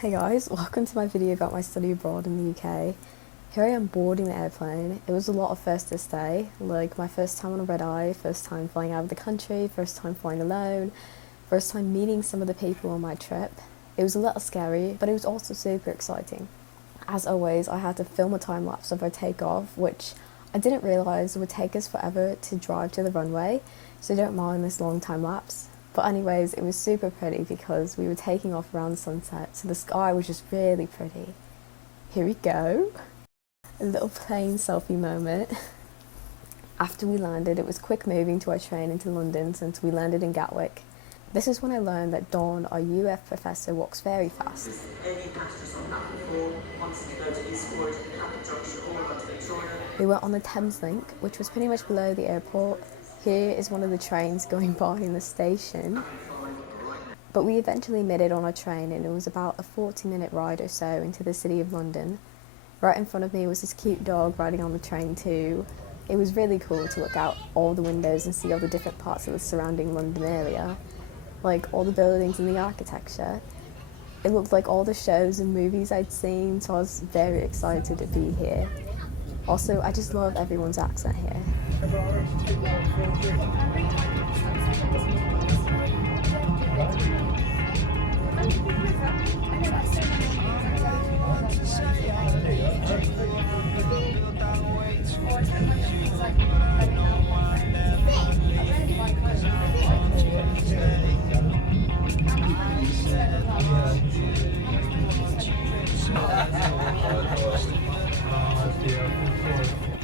Hey guys, welcome to my video about my study abroad in the UK. Here I am boarding the airplane. It was a lot of firsts this day, like my first time on a red eye, first time flying out of the country, first time flying alone, first time meeting some of the people on my trip. It was a little scary, but it was also super exciting. As always, I had to film a time lapse of our takeoff, which I didn't realise would take us forever to drive to the runway, so don't mind this long time lapse. But anyways, it was super pretty because we were taking off around sunset, so the sky was just really pretty. Here we go. A little plane selfie moment. After we landed, it was quick moving to our train into London since we landed in Gatwick. This is when I learned that Dawn, our UF professor, walks very fast. We were on the Thames Link, which was pretty much below the airport. Here is one of the trains going by in the station. But we eventually made it on our train, and it was about a 40-minute ride or so into the city of London. Right in front of me was this cute dog riding on the train too. It was really cool to look out all the windows and see all the different parts of the surrounding London area, like all the buildings and the architecture. It looked like all the shows and movies I'd seen, so I was very excited to be here. Also, I just love everyone's accent here.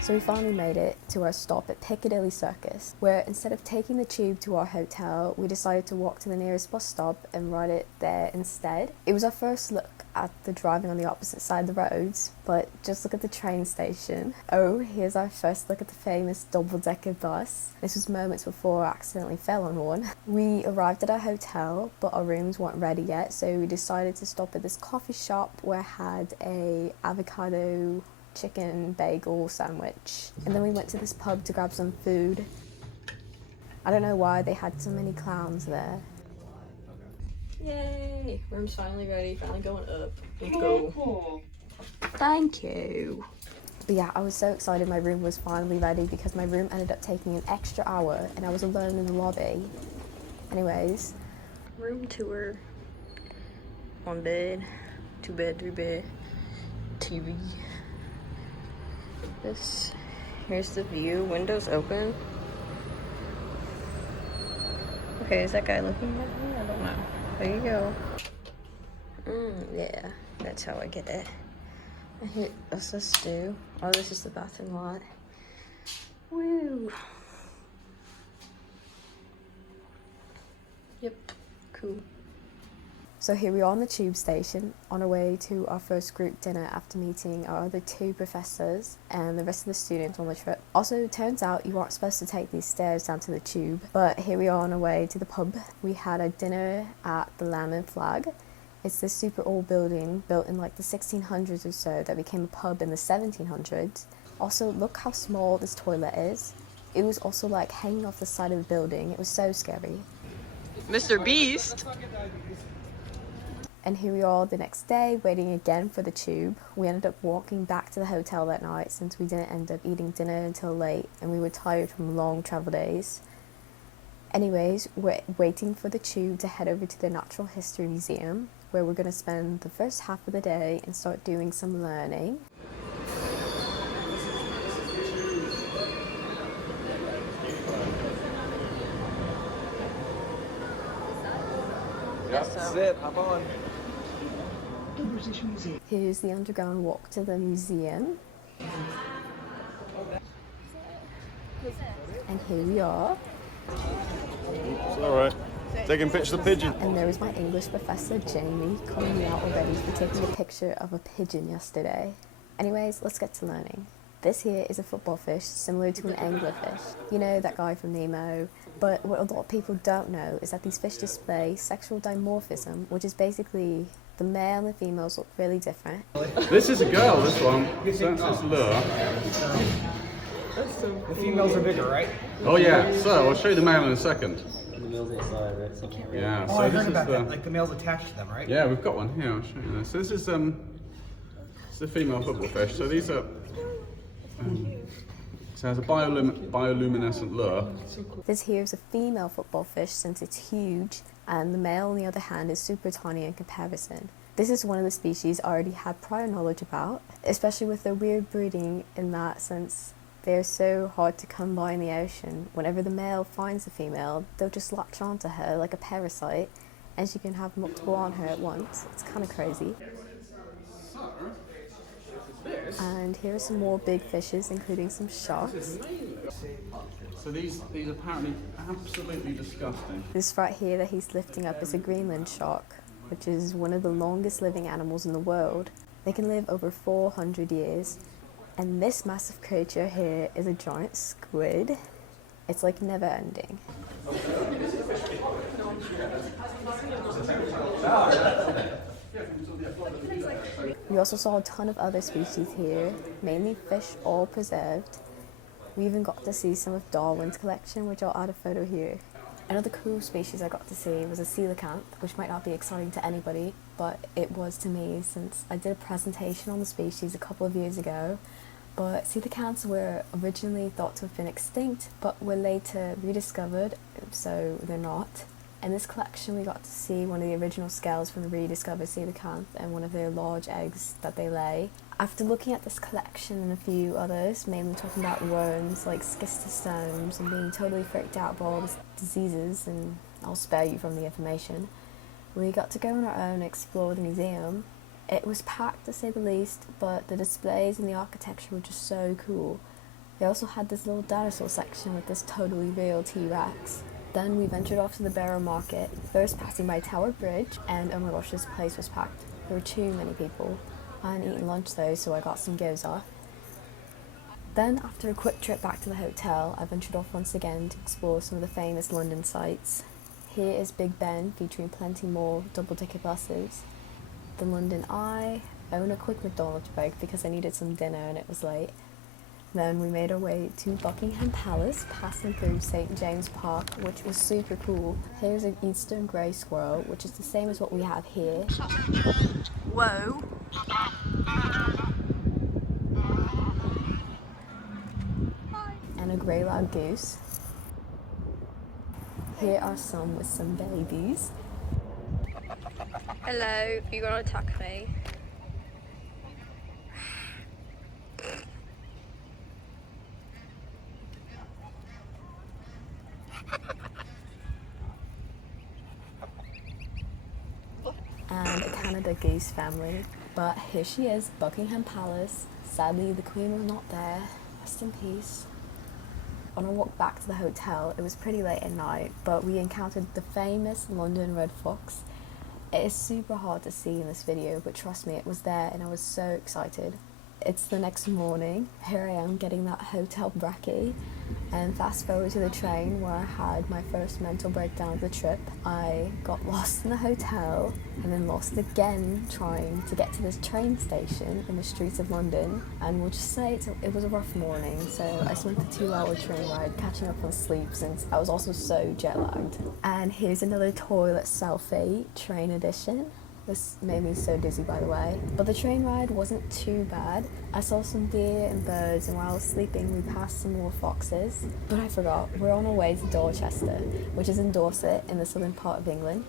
So we finally made it to our stop at Piccadilly Circus, where instead of taking the tube to our hotel, we decided to walk to the nearest bus stop and ride it there instead. It was our first look at the driving on the opposite side of the roads, but just look at the train station. Oh, here's our first look at the famous double-decker bus. This was moments before I accidentally fell on one. We arrived at our hotel, but our rooms weren't ready yet, so we decided to stop at this coffee shop where I had a avocado chicken bagel sandwich, and then we went to this pub to grab some food. I don't know why they had so many clowns there. Yay! Room's finally ready, finally going up. Let's go. Thank you. But yeah, I was so excited my room was finally ready because my room ended up taking an extra hour and I was alone in the lobby. Anyways, room tour. One bed, 2 bed, 3 bed, TV. Here's the view, windows open. Okay, is that guy looking at me? I don't know. There you go. Yeah, that's how I get it. What's this do? Oh, this is the bathroom lot. Woo! Yep, cool. So here we are on the tube station, on our way to our first group dinner after meeting our other 2 professors and the rest of the students on the trip. Also, it turns out you aren't supposed to take these stairs down to the tube, but here we are on our way to the pub. We had our dinner at the Lamb and Flag. It's this super old building built in like the 1600s or so that became a pub in the 1700s. Also, look how small this toilet is. It was also like hanging off the side of the building. It was so scary. Mr. Beast! And here we are the next day, waiting again for the tube. We ended up walking back to the hotel that night since we didn't end up eating dinner until late and we were tired from long travel days. Anyways, we're waiting for the tube to head over to the Natural History Museum, where we're going to spend the first half of the day and start doing some learning. That's it, hop on. Here's the underground walk to the museum. And here we are. It's alright. Taking pictures of the pigeon. And there was my English professor, Jamie, calling me out already for taking a picture of a pigeon yesterday. Anyways, let's get to learning. This here is a football fish, similar to an anglerfish. You know, that guy from Nemo. But what a lot of people don't know is that these fish display sexual dimorphism, which is basically the male and the females look really different. This is a girl, this one. That's this lure. The females are bigger, right? Oh yeah, so I'll show you the male in a second. the males on the side, right? Something like that. Yeah. Oh, So I this heard is about the, that. Like the males attached to them, right? yeah, we've got one here. I'll show you this. So this is it's the female football fish. So these are. So it has a bioluminescent lure. This here is a female football fish since it's huge, and the male on the other hand is super tiny in comparison. This is one of the species I already had prior knowledge about, especially with their weird breeding in that since they're so hard to come by in the ocean. Whenever the male finds the female, they'll just latch onto her like a parasite, and she can have multiple on her at once. It's kind of crazy. And here are some more big fishes, including some sharks. So these are apparently absolutely disgusting. This right here that he's lifting up is a Greenland shark, which is one of the longest living animals in the world. They can live over 400 years. And this massive creature here is a giant squid. It's like never ending. We also saw a ton of other species here, mainly fish, all preserved. We even got to see some of Darwin's collection, which I'll add a photo here. Another cool species I got to see was a coelacanth, which might not be exciting to anybody, but it was to me since I did a presentation on the species a couple of years ago. But coelacanths were originally thought to have been extinct, but were later rediscovered, so they're not. In this collection we got to see one of the original scales from the rediscovered coelacanth and one of their large eggs that they lay. After looking at this collection and a few others, mainly talking about worms like schistosomes and being totally freaked out by all the diseases, and I'll spare you from the information, we got to go on our own and explore the museum. It was packed to say the least, but the displays and the architecture were just so cool. They also had this little dinosaur section with this totally real T-Rex. Then we ventured off to the Borough Market, first passing by Tower Bridge, and oh my gosh, this place was packed. There were too many people. I hadn't eaten lunch though, so I got some gyoza. Then, after a quick trip back to the hotel, I ventured off once again to explore some of the famous London sites. Here is Big Ben, featuring plenty more double-decker buses. The London Eye, I own a quick McDonald's break because I needed some dinner and it was late. Then we made our way to Buckingham Palace, passing through St James Park, which was super cool. Here's an eastern grey squirrel, which is the same as what we have here. Whoa! And a grey loud goose. Here are some with some babies. Hello, you're gonna attack me. And a Canada goose family. But here she is, Buckingham Palace. Sadly, the Queen was not there. Rest in peace. On our walk back to the hotel, it was pretty late at night, but we encountered the famous London red fox. It is super hard to see in this video, but trust me, it was there and I was so excited. It's the next morning. Here I am getting that hotel brekkie, and fast forward to the train where I had my first mental breakdown of the trip. I got lost in the hotel and then lost again trying to get to this train station in the streets of London, and we'll just say it was a rough morning, so I spent the 2-hour train ride catching up on sleep since I was also so jet lagged. And here's another toilet selfie, train edition. This made me so dizzy, by the way. But the train ride wasn't too bad. I saw some deer and birds, and while I was sleeping, we passed some more foxes. But I forgot, we're on our way to Dorchester, which is in Dorset, in the southern part of England.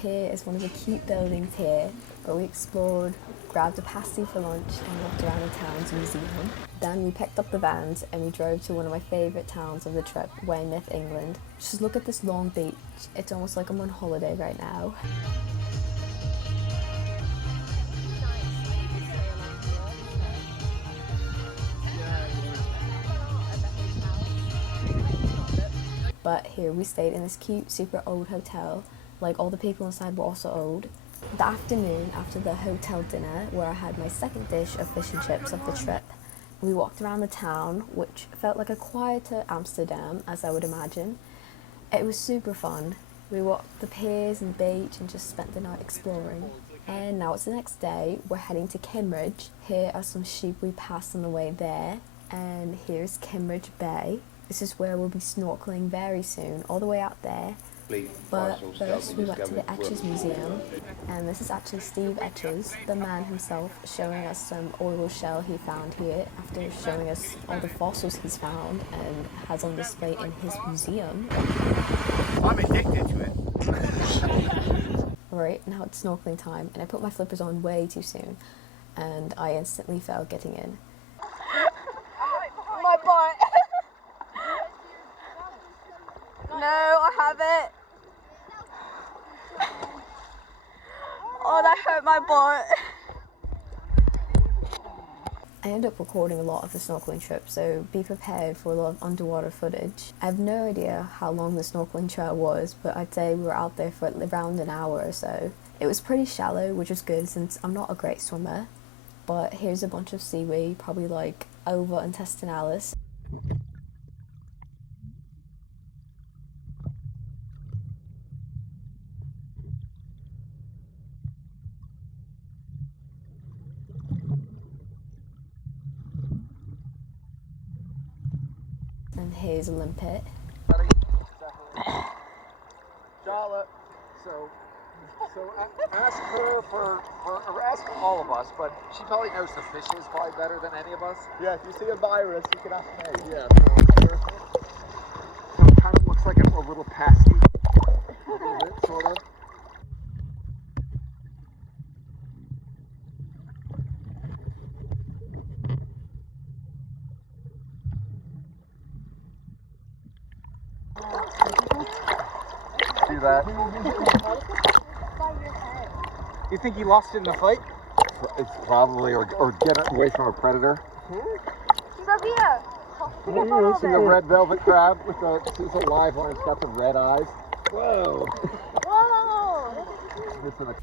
Here is one of the cute buildings here, but we explored, grabbed a pasty for lunch, and walked around the town's museum. Then we picked up the vans, and we drove to one of my favourite towns of the trip, Weymouth, England. Just look at this long beach. It's almost like I'm on holiday right now. But here we stayed in this cute, super old hotel. Like, all the people inside were also old. The afternoon, after the hotel dinner, where I had my second dish of fish and chips of the trip, we walked around the town, which felt like a quieter Amsterdam, as I would imagine. It was super fun. We walked the piers and beach and just spent the night exploring. And now it's the next day, we're heading to Kimmeridge. Here are some sheep we passed on the way there, and here's Kimmeridge Bay. This is where we'll be snorkeling very soon, all the way out there. But first we went to the Etches Museum, and this is actually Steve Etches, the man himself, showing us some oil shell he found here after showing us all the fossils he's found and has on display in his museum. I'm addicted to it. Right, now it's snorkeling time, and I put my flippers on way too soon, and I instantly fell getting in. My butt. No, I haven't. Oh, that hurt my butt. I ended up recording a lot of the snorkeling trip, so be prepared for a lot of underwater footage. I have no idea how long the snorkeling trail was, but I'd say we were out there for around an hour or so. It was pretty shallow, which was good since I'm not a great swimmer, but here's a bunch of seaweed, probably like Ova intestinalis. And here's a limpet. Charlotte, so ask her or ask all of us, but she probably knows the fishes probably better than any of us. Yeah, if you see a virus, you can ask me. Yeah, so it kind of looks like a little pasty, a little bit, sort of. Do that. You think he lost it in the fight? It's probably, or get it away from a predator. She's up here. You seen the red velvet crab with it's a live one, it's got the red eyes. Whoa. Whoa.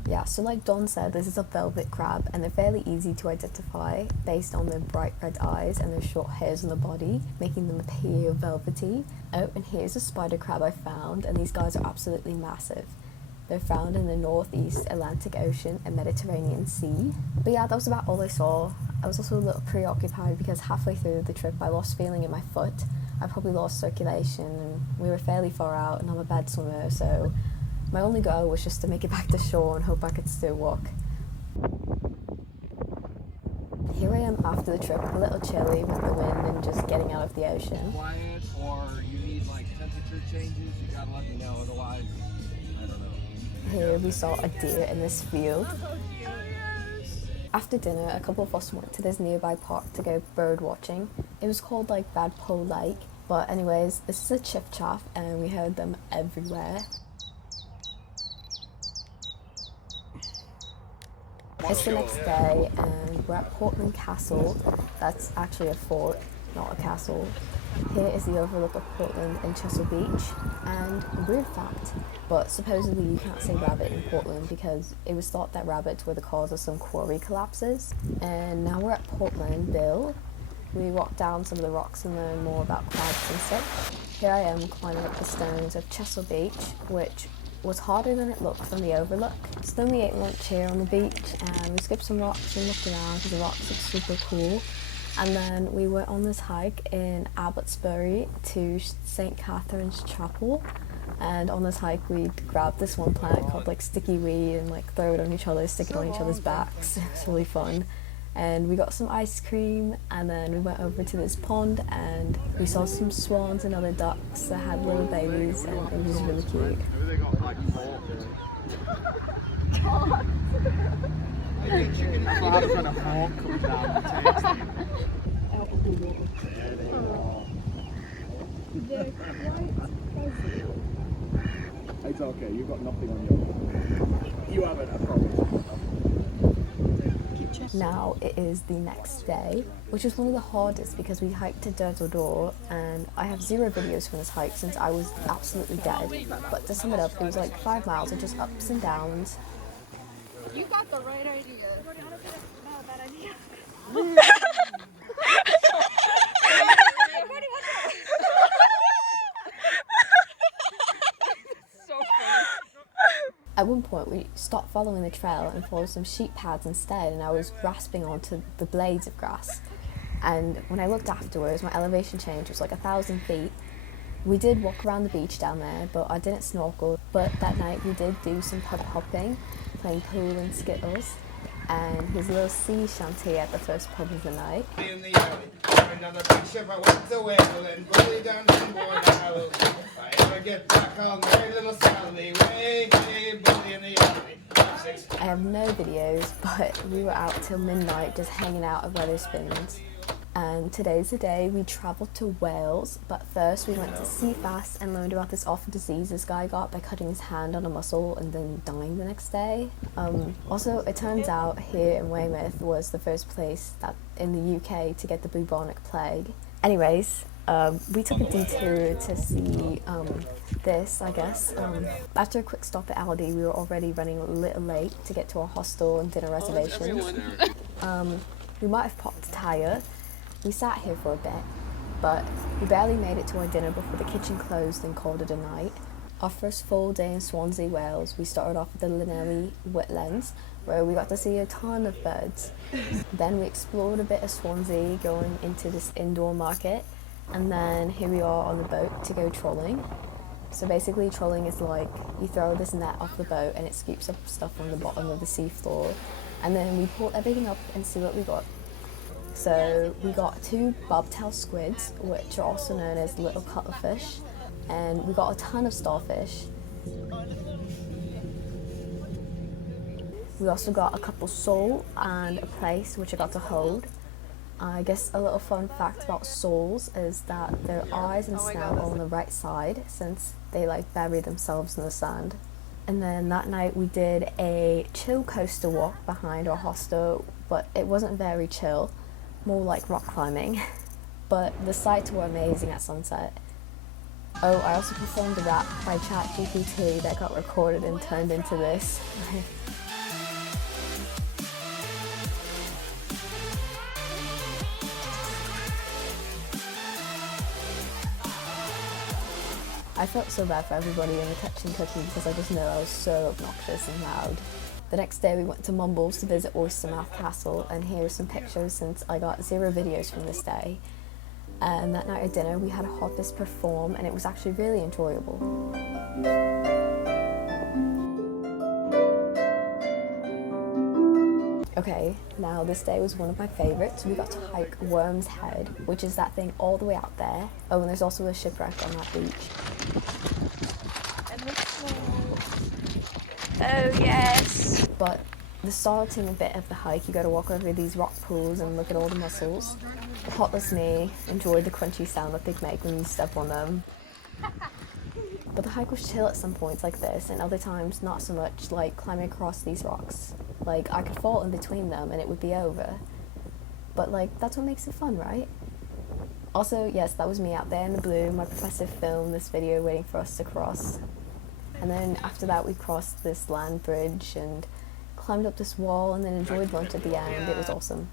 Yeah, so like Don said, this is a velvet crab, and they're fairly easy to identify based on their bright red eyes and their short hairs on the body, making them appear velvety. Oh, and here's a spider crab I found, and these guys are absolutely massive. They're found in the northeast Atlantic Ocean and Mediterranean Sea. But yeah, that was about all I saw. I was also a little preoccupied because halfway through the trip I lost feeling in my foot. I probably lost circulation, and we were fairly far out, and I'm a bad swimmer, so my only goal was just to make it back to shore and hope I could still walk. Here I am after the trip, a little chilly with the wind and just getting out of the ocean. Quiet, or you need like temperature changes, you gotta let me know, otherwise, I don't know. Here we saw a deer in this field. After dinner, a couple of us went to this nearby park to go bird watching. It was called like Badpole Lake, but anyways, this is a chiff-chaff and we heard them everywhere. It's the next day and we're at Portland Castle. That's actually a fort, not a castle. Here is the overlook of Portland and Chesil Beach. And weird fact, but supposedly you can't say rabbit in Portland because it was thought that rabbits were the cause of some quarry collapses. And now we're at Portland Bill. We walked down some of the rocks and learn more about crabs and such. Here I am climbing up the stones of Chesil Beach, which was harder than it looked from the overlook. So then we ate lunch here on the beach and we skipped some rocks and looked around because the rocks looked super cool. And then we went on this hike in Abbotsbury to St. Catherine's Chapel. And on this hike we grabbed this one plant called like sticky weed and like throw it on each other, stick it on each other's backs. It was really fun. And we got some ice cream and then we went over to this pond and we saw some swans and other ducks that had little babies and it was really cute. It's okay, you've got nothing on your... You haven't, I promise. Now it is the next day, which was one of the hardest because we hiked to Durdle and I have 0 videos from this hike since I was absolutely dead. But to sum it up, it was like 5 miles of just ups and downs. You got the right idea. Not a bad idea. At one point we stopped following the trail and followed some sheep paths instead, and I was grasping onto the blades of grass. And when I looked afterwards, my elevation change was like 1,000 feet. We did walk around the beach down there, but I didn't snorkel. But that night we did do some pub hopping, playing pool and skittles, and his little sea shanty at the first pub of the night. In the alley, another big ship, I went to Weymouth and bully down from board. If I ever get back on very little Sally, way, bully in the alley. I have no videos, but we were out till midnight just hanging out at Wetherspoons. And today's the day we travelled to Wales, but first we went to Seafast and learned about this awful disease this guy got by cutting his hand on a mussel and then dying the next day. Also, it turns out here in Weymouth was the first place that in the UK to get the bubonic plague. Anyways, we took a detour to see this, I guess. After a quick stop at Aldi, we were already running a little late to get to our hostel and dinner reservations. We might have popped a tyre. We sat here for a bit, but we barely made it to our dinner before the kitchen closed and called it a night. Our first full day in Swansea, Wales, we started off at the Llanelli Wetlands, where we got to see a ton of birds. Then we explored a bit of Swansea, going into this indoor market, and then here we are on the boat to go trolling. So basically trolling is like you throw this net off the boat and it scoops up stuff on the bottom of the seafloor, and then we pull everything up and see what we got. So we got 2 bobtail squids, which are also known as little cuttlefish, and we got a ton of starfish. We also got a couple sole and a plaice, which I got to hold. I guess a little fun fact about soles is that their eyes and snout are on the right side, since they like bury themselves in the sand. And then that night we did a chill coaster walk behind our hostel, but it wasn't very chill, more like rock climbing. But the sights were amazing at sunset. Oh, I also performed a rap by ChatGPT that got recorded and turned into this. I felt so bad for everybody in the kitchen cooking because I just know I was so obnoxious and loud. The next day we went to Mumbles to visit Oystermouth Castle, and here are some pictures since I got 0 videos from this day. And that night at dinner we had a Harpist perform, and it was actually really enjoyable. Okay, now this day was one of my favourites. We got to hike Worm's Head, which is that thing all the way out there. Oh, and there's also a shipwreck on that beach. Oh yes! But the starting bit of the hike, you got to walk over these rock pools and look at all the mussels. Hotless me enjoyed the crunchy sound that they make when you step on them. But the hike was chill at some points like this, and other times not so much, like climbing across these rocks. Like, I could fall in between them and it would be over. But like, that's what makes it fun, right? Also, yes, that was me out there in the blue. My professor filmed this video waiting for us to cross. And then after that we crossed this land bridge and climbed up this wall and then enjoyed lunch at the end. It was awesome.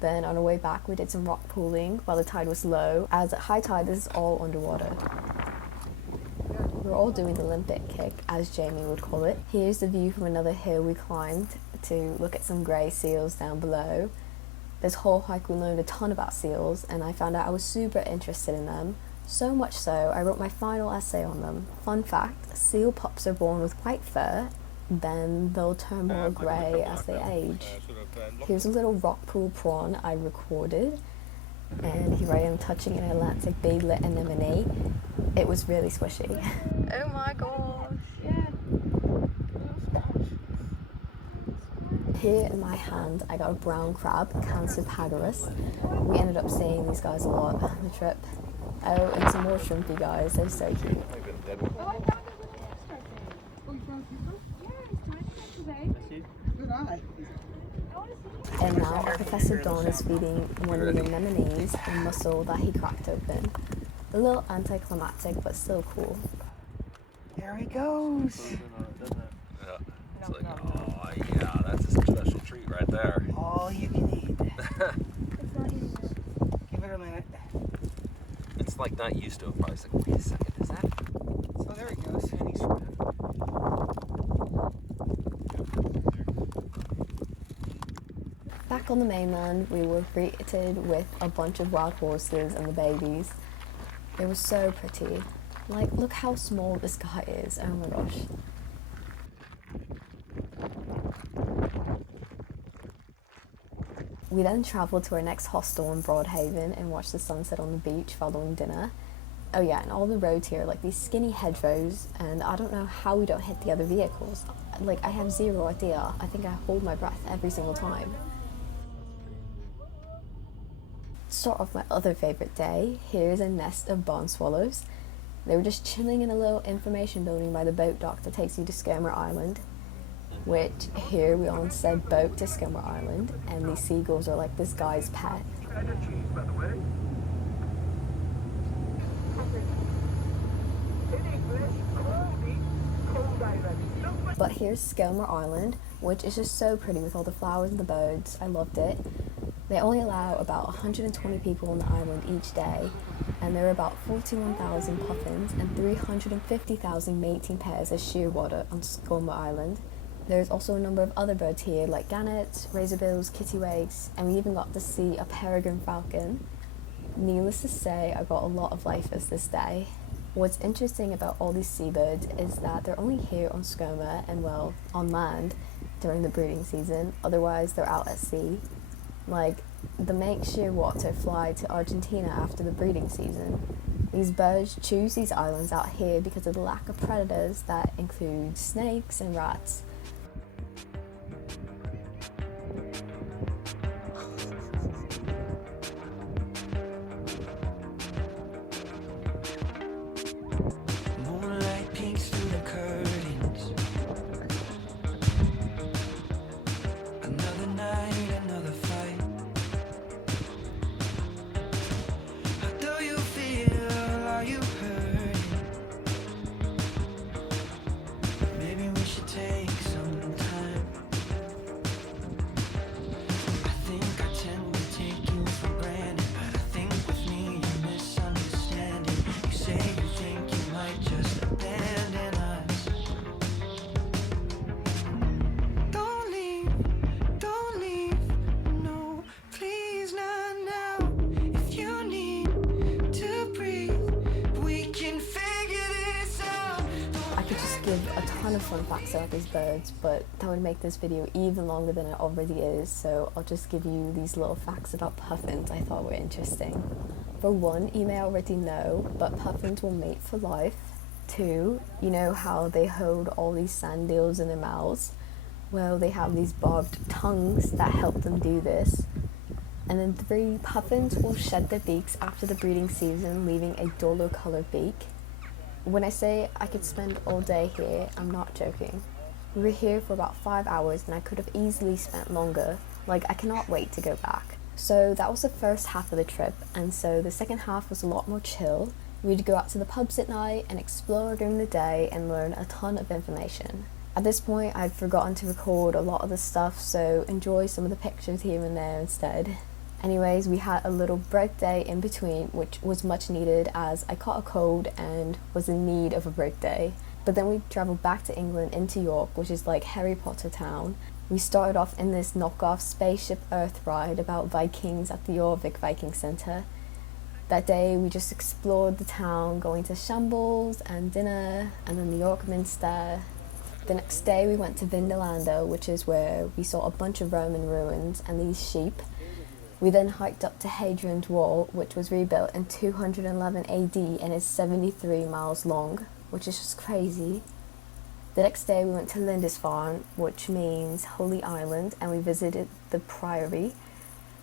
Then on our way back we did some rock pooling while the tide was low, as at high tide this is all underwater. We were all doing the limpet kick, as Jamie would call it. Here's the view from another hill we climbed to look at some grey seals down below. This whole hike we learned a ton about seals, and I found out I was super interested in them. So much so, I wrote my final essay on them. Fun fact, seal pups are born with white fur, then they'll turn more grey as they age. Here's a little rock pool prawn I recorded, and here I am touching an Atlantic beadlet anemone. It was really squishy. Oh my gosh! Here in my hand I got a brown crab, Cancipagorus. We ended up seeing these guys a lot on the trip. Oh, and some more shrimpy guys, they're so cute. And now Professor Don is feeding one of the anemones a mussel that he cracked open. A little anticlimactic, but still cool. There he goes. Yeah. It's like, oh yeah, that's a special treat right there. All you can eat. Give it a minute. It's like not used to it. Probably it's like, wait a second, is that? So there he goes. And he's swimming. Back on the mainland, we were greeted with a bunch of wild horses and the babies. It was so pretty. Like, look how small this guy is. Oh my gosh. We then travelled to our next hostel in Broadhaven and watched the sunset on the beach following dinner. Oh yeah, and all the roads here, like these skinny hedgerows, and I don't know how we don't hit the other vehicles. Like, I have zero idea. I think I hold my breath every single time. To start off my other favourite day, here's a nest of barn swallows. They were just chilling in a little information building by the boat dock that takes you to Skomer Island, which here we on said boat to Skomer Island, and these seagulls are like this guy's pet. But here's Skomer Island, which is just so pretty with all the flowers and the birds. I loved it. They only allow about 120 people on the island each day, and there are about 41,000 puffins and 350,000 mating pairs of shearwater on Skomer Island. There's also a number of other birds here like gannets, razorbills, kittiwakes, and we even got to see a peregrine falcon. Needless to say, I got a lot of lifers this day. What's interesting about all these seabirds is that they're only here on Skomer and, well, on land during the breeding season, otherwise they're out at sea. Like, the make shearwater fly to Argentina after the breeding season. These birds choose these islands out here because of the lack of predators that include snakes and rats. Give a ton of fun facts about these birds, but that would make this video even longer than it already is, so I'll just give you these little facts about puffins I thought were interesting. For one, you may already know, but puffins will mate for life. Two, you know how they hold all these sand eels in their mouths? Well, they have these barbed tongues that help them do this. And then three, puffins will shed their beaks after the breeding season, leaving a duller colored beak. When I say I could spend all day here, I'm not joking. We were here for about 5 hours and I could have easily spent longer. Like, I cannot wait to go back. So that was the first half of the trip, and so the second half was a lot more chill. We'd go out to the pubs at night and explore during the day and learn a ton of information. At this point, I'd forgotten to record a lot of the stuff, so enjoy some of the pictures here and there instead. Anyways, we had a little break day in between, which was much needed as I caught a cold and was in need of a break day. But then we travelled back to England into York, which is like Harry Potter town. We started off in this knockoff spaceship Earth ride about Vikings at the Jorvik Viking Centre. That day we just explored the town, going to Shambles and dinner, and then the York Minster. The next day we went to Vindolanda, which is where we saw a bunch of Roman ruins and these sheep. We then hiked up to Hadrian's Wall, which was rebuilt in 211 AD and is 73 miles long, which is just crazy. The next day we went to Lindisfarne, which means Holy Island, and we visited the Priory.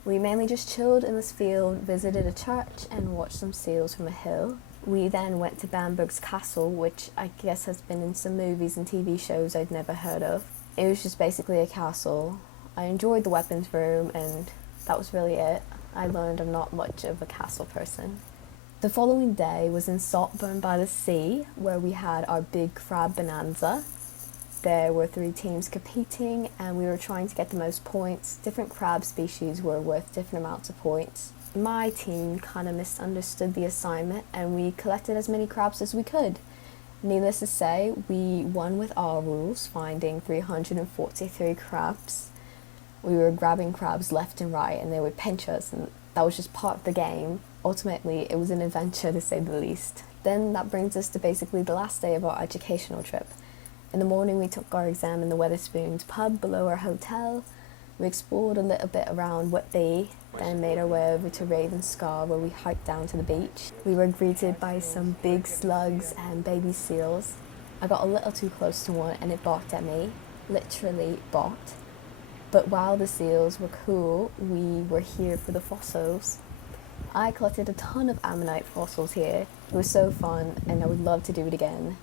We mainly just chilled in this field, visited a church, and watched some seals from a hill. We then went to Bamburgh's castle, which I guess has been in some movies and TV shows I'd never heard of. It was just basically a castle. I enjoyed the weapons room, and that was really it. I learned I'm not much of a castle person. The following day was in Saltburn by the Sea, where we had our big crab bonanza. There were 3 teams competing, and we were trying to get the most points. Different crab species were worth different amounts of points. My team kind of misunderstood the assignment, and we collected as many crabs as we could. Needless to say, we won with our rules, finding 343 crabs. We were grabbing crabs left and right, and they would pinch us, and that was just part of the game. ultimately it was an adventure to say the least. Then that brings us to basically the last day of our educational trip. In the morning we took our exam in the Wetherspoons pub below our hotel. We explored a little bit around Whitby, then made our way over to Ravenscar where we hiked down to the beach. We were greeted by some big slugs and baby seals. I got a little too close to one and it barked at me, literally barked. But while the seals were cool, we were here for the fossils. I collected a ton of ammonite fossils here. It was so fun and I would love to do it again.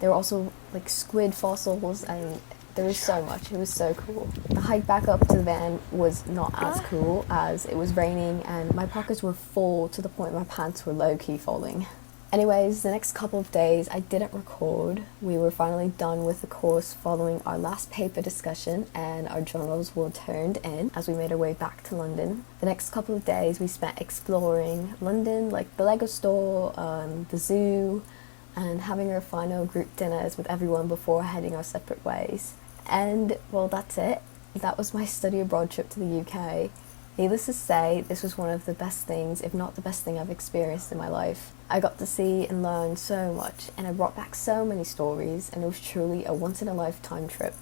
There were also like squid fossils and there was so much. It was so cool. The hike back up to the van was not as cool as it was raining and my pockets were full to the point my pants were low-key falling. Anyways, the next couple of days I didn't record. We were finally done with the course following our last paper discussion and our journals were turned in as we made our way back to London. The next couple of days we spent exploring London, like the Lego store, the zoo, and having our final group dinners with everyone before heading our separate ways. And, well, that's it. That was my study abroad trip to the UK. Needless to say, this was one of the best things, if not the best thing I've experienced in my life. I got to see and learn so much, and I brought back so many stories, and it was truly a once-in-a-lifetime trip.